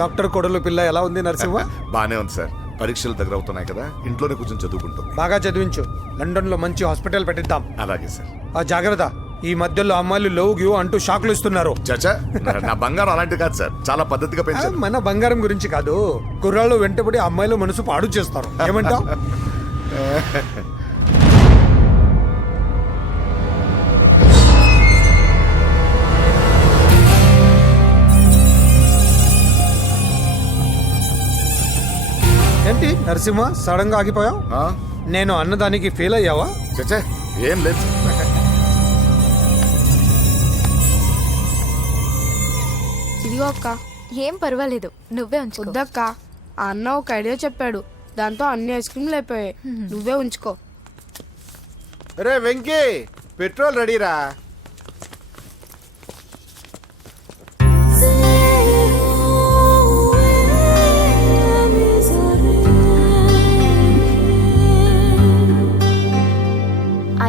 Doctor కొడలు పిల్ల ఎలా ఉంది నరసింహ? బానే ఉంది సార్. పరీక్షలు దగ్గర అవుతున్నాయి కదా, ఇంట్లోనే కూర్చొని చదువుకుంటుంది. బాగా చదివించు. లండన్ లో మంచి హాస్పిటల్ పెట్టిద్దాం. అలాగే సార్. ఆ జాగ్రత్త, ఈ మధ్యలో అమ్మాయిలు లవ్ గివ్ అంటూ షాక్లు ఇస్తున్నారు. చచ్చా, నా బంగారం అలాంటి కాదు సార్, చాలా పద్ధతిగా పెంచారు. మన బంగారం గురించి కాదు, కుర్రాళ్ళు వెంటబడి అమ్మాయిలు మనసు పాడు చేస్తారు. ఏమంటావు? ఏంటి నరసింహ, సడన్ గా ఆగిపోయావు? నేను అన్నదానికి ఫెయిల్ అయ్యావా? చచ్చా, ఏం లేదు. ఇదిగో అక్క. ఏం పర్వాలేదు, నువ్వే ఉంచుకో. వద్దక్క, ఆ అన్న ఒక ఐడియా చెప్పాడు, దాంతో అన్ని ఐస్ క్రీమ్లు అయిపోయాయి. నువ్వే ఉంచుకో. రే వెంకీ, పెట్రోల్ రెడీరా?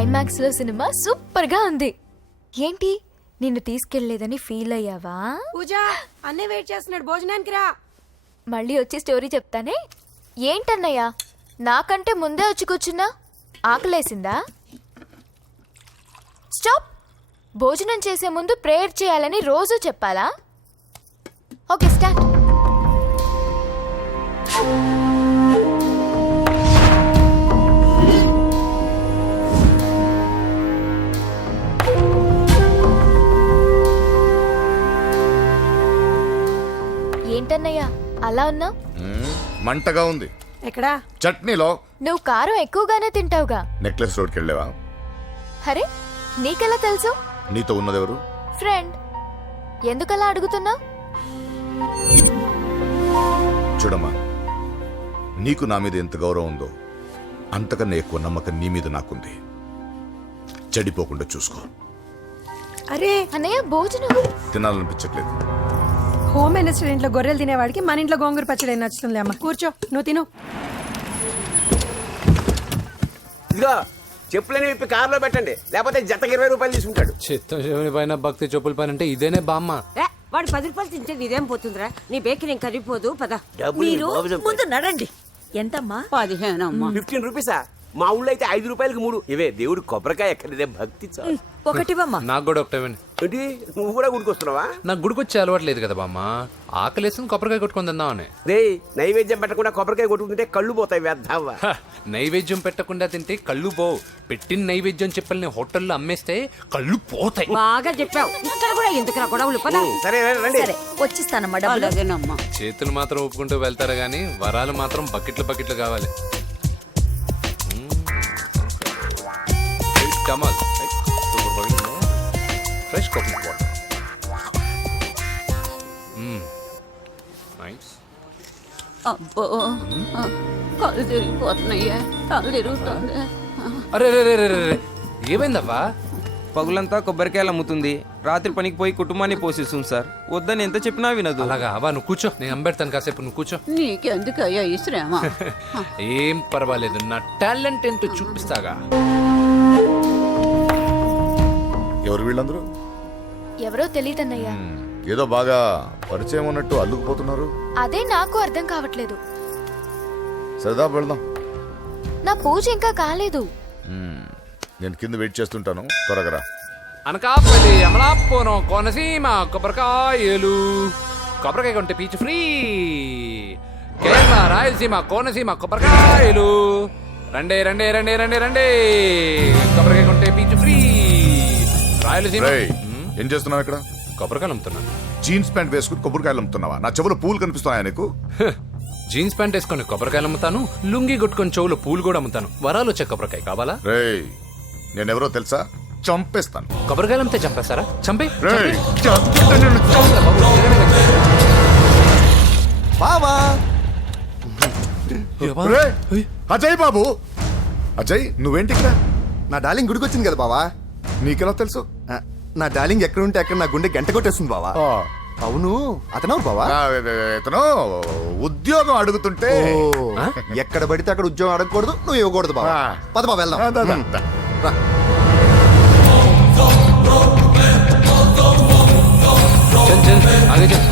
ఐమాక్స్ లో సినిమా సూపర్ గా ఉంది. ఏంటి, నిన్ను తీసుకెళ్లేదని ఫీల్ అయ్యావా? పూజ, అన్నీ వెయిట్ చేస్తున్నాడు, భోజనానికి రా. మళ్ళీ వచ్చి స్టోరీ చెప్తానే. ఏంటన్నయ్యా, నాకంటే ముందే వచ్చి కూర్చున్నా? ఆకలేసిందా? స్టాప్. భోజనం చేసే ముందు ప్రేయర్ చేయాలని రోజు చెప్పాలా? Okay, start. ఏంటన్నయ్యా అలా ఉన్నావు? మంటగా ఉంది. ఎక్కడా? చట్నీలో. నువ్వు కారం ఎక్కువగానే తింటావుగా. నెక్లెస్ రోడ్కి వెళ్ళావా? అరే, నీకెలా తెలుసు? నీతో ఉన్నదెవరు? ఫ్రెండ్. ఎందుకలా అడుగుతున్నావు? చూడమ్మా, నీకు నా మీద ఎంత గౌరవం ఉందో అంతకన్నా ఎక్కువ నమ్మకం నీ మీద నాకుంది. చెడిపోకుండా చూసుకో. అరే అన్నయ్య, భోజనం తినాలనిపించట్లేదు. హోమ్ మినిస్టర్ ఇంట్లో గొర్రెలు తినేవాడికి మన ఇంట్లో గోంగూర పచ్చడి నచ్చుతుంది. అమ్మ కూర్చో, నువ్వు తిను. ఇదిగో చెప్పులని విప్పి కారులో పెట్టండి, లేకపోతే జతకి 20 రూపాయలు తీసుకుంటాడు. చిత్తం పైన భక్తి చెప్పుల పైన అంటే ఇదేనే బామ్మ. వాడు 10 రూపాయలు తింటే ఇదేం పోతుందిరా? నీ బేకి నేను కరిగిపోదు పద. మీరు ముందు నడండి. ఎంతమ్మా? 15 అమ్మా. 15 రూపీసా? మా ఊళ్ళో అయితే 5 రూపాయలకి 3. ఇవే దేవుడు కొబ్బరికాయ ఎక్కడిదే భక్తి చాలు. ఒకటివమ్మా. నాకు కూడా ఒకటే. ఏంటి, నువ్వు కూడా గుడికొస్తున్నావా? నాకు గుడికొచ్చే అలవాటు లేదు కదా బామ్మ. ఆకలేసుకుని కొబ్బరికాయ కొట్టుకొని తిందామని. రే, నైవేద్యం పెట్టకుండా కొబ్బరికాయ కొట్టుకుంటే కళ్ళు పోతాయి, వేద్దావా? నైవేద్యం పెట్టకుండా తింటే కళ్ళు పోవు. పెట్టిన నైవేద్యం చెప్పల్ని హోటల్లో అమ్మేస్తే కళ్ళు పోతాయి. బాగా చెప్పావు. ఇక్కడ కూడా ఎందుకురా గొడవలు? పద. సరే రండి. సరే, వచ్చిస్తానమ్మా డబ్బులు. అలాగేనమ్మా. చేతులు మాత్రం ఒప్పుకుంటూ వెళ్తారు గానీ వరాలు మాత్రం బకెట్లు కావాలి. Tamal, right? Super bugging, no? Fresh coconut water. Nice. అబ్బో, కళ్ళు తిరిగిపోతున్నాయ్యా, కళ్ళు తిరుగుతుంది. అరే ఏమైందవ్వా? పగులంతా కొబ్బరికాయలు అమ్ముతుంది, రాత్రి పనికి పోయి కుటుంబాన్ని పోషిస్తుంది సార్. వద్దని ఎంత చెప్పినా వినదు. అలాగా అవ్వా, నువ్వు కూర్చో, నేను అంబెడతాను కాసేపు. నువ్వు కూర్చో. నీకెందుకయ్యా ఈ శ్రమ? ఏం పర్వాలేదు, నా టాలెంట్ ఏంటో చూపిస్తాగా. ఎవరు వీళ్ళందరూ? ఎవరో తెలియదన్నయ్యా. ఏదో బాగా పరిచయం ఉన్నట్టు అల్లుకుపోతున్నారు. అదే నాకు అర్థం కావట్లేదు. సరదా వెళ్దాం. నా పూజ ఇంకా కాలేదు. నేను కింద వెయిట్ చేస్తుంటాను, త్వరగా రా. అనకాపల్లి, అమలాపురం, కోనసీమ కొబ్బరికాయలు. కొబ్బరికాయ కొంటే పీచు ఫ్రీ. కేరళ, రాయలసీమ, కోనసీమ కొబ్బరికాయలు. రండి కొబ్బరికాయ కొంటే పీచు ఫ్రీ. రాయలసీమ. ఏం చేస్తున్నావు ఇక్కడ? కొబ్బరికాయలు అమ్ముతున్నాను. జీన్స్ ప్యాంట్ వేసుకుని కొబ్బరికాయలు అమ్ముతున్నావా? నా చెవులు పూలు కనిపిస్తున్నాయా నీకు? జీన్స్ ప్యాంట్ వేసుకొని కొబ్బరికాయలు అమ్ముతాను, లుంగి కొట్టుకొని చెవులు పూలు కూడా అమ్ముతాను. వరాలు వచ్చే కొబ్బరికాయ కావాలా? రేయ్, నేనెవరో తెలుసా? చంపేస్తాను. కొబ్బరికాయలు అమ్మితే చంపేస్తారా? చంపే. బావా. అజయ్ బాబు, అజయ్ నువ్వేంటి ఇక్కడ? నా డార్లింగ్ గుడికి వచ్చింది కదా బావా. నీకెలా తెలుసు? నా డార్లింగ్ ఎక్కడ ఉంటే అక్కడ నా గుండె గంట కొట్టేస్తుంది బావా. అవును, అతను బావా. ఇతను ఉద్యోగం అడుగుతుంటే. ఎక్కడ పడితే అక్కడ ఉద్యోగం అడగకూడదు, నువ్వు ఇవ్వకూడదు బావా. పద బావ వెళ్దాం. చల్ ఆగే చల్.